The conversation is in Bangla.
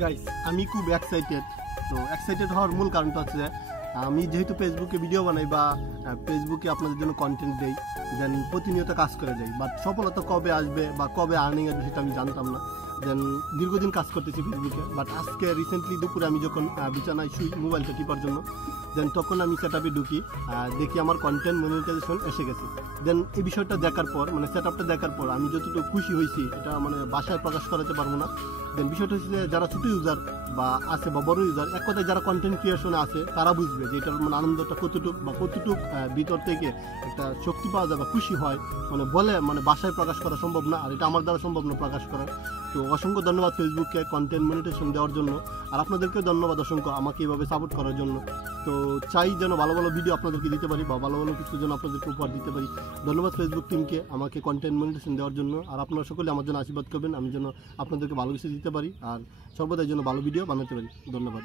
গাইস আমি খুব এক্সাইটেড। তো এক্সাইটেড হওয়ার মূল কারণটা হচ্ছে আমি যেহেতু ফেসবুকে ভিডিও বানাই বা ফেসবুকে আপনাদের জন্য কন্টেন্ট দেই, দেন প্রতিনিয়ত কাজ করে যাই, বাট সফলতা কবে আসবে বা কবে আর্নিং আসবে সেটা আমি জানতাম না। দেন দীর্ঘদিন কাজ করতেছি ফেসবুকে, বাট আজকে রিসেন্টলি দুপুরে আমি যখন বিছানায় শুই মোবাইলটা টিপার জন্য, দেন তখন আমি সেট আপে ঢুকি, দেখি আমার কন্টেন্ট মনিটাইজেশন এসে গেছে। দেন এই বিষয়টা দেখার পর মানে সেট আপটা দেখার পর আমি যতটুকু খুশি হয়েছি এটা মানে বাসায় প্রকাশ করাতে পারবো না। দেন বিষয়টা হচ্ছে যে যারা ছোটো ইউজার বা আছে বা বড় ইউজার, এক কথায় যারা কন্টেন্ট ক্রিয়েশনে আছে তারা বুঝবে যে এটার মানে আনন্দটা কতটুক বা কতটুক ভিতর থেকে একটা শক্তি পাওয়া যায় বা খুশি হয়, মানে বলে মানে বাসায় প্রকাশ করা সম্ভব না, আর এটা আমার দ্বারা সম্ভব না প্রকাশ করা। তো অসংখ্য ধন্যবাদ ফেসবুককে কন্টেন্ট মনিটাইজেশন দেওয়ার জন্য, আর আপনাদেরকে ধন্যবাদ অসংখ্য আমাকে এইভাবে সাপোর্ট করার জন্য। তো চাই যেন ভালো ভালো ভিডিও আপনাদেরকে দিতে পারি বা ভালো ভালো কিছু যেন আপনাদেরকে উপহার দিতে পারি। ধন্যবাদ ফেসবুক টিমকে আমাকে কন্টেন্ট মনিটাইজেশন দেওয়ার জন্য, আর আপনারা সকলে আমার জন্য আশীর্বাদ করবেন আমি যেন আপনাদেরকে ভালো কিছু দিতে পারি আর সর্বদাই যেন ভালো ভিডিও বানাতে পারি। ধন্যবাদ।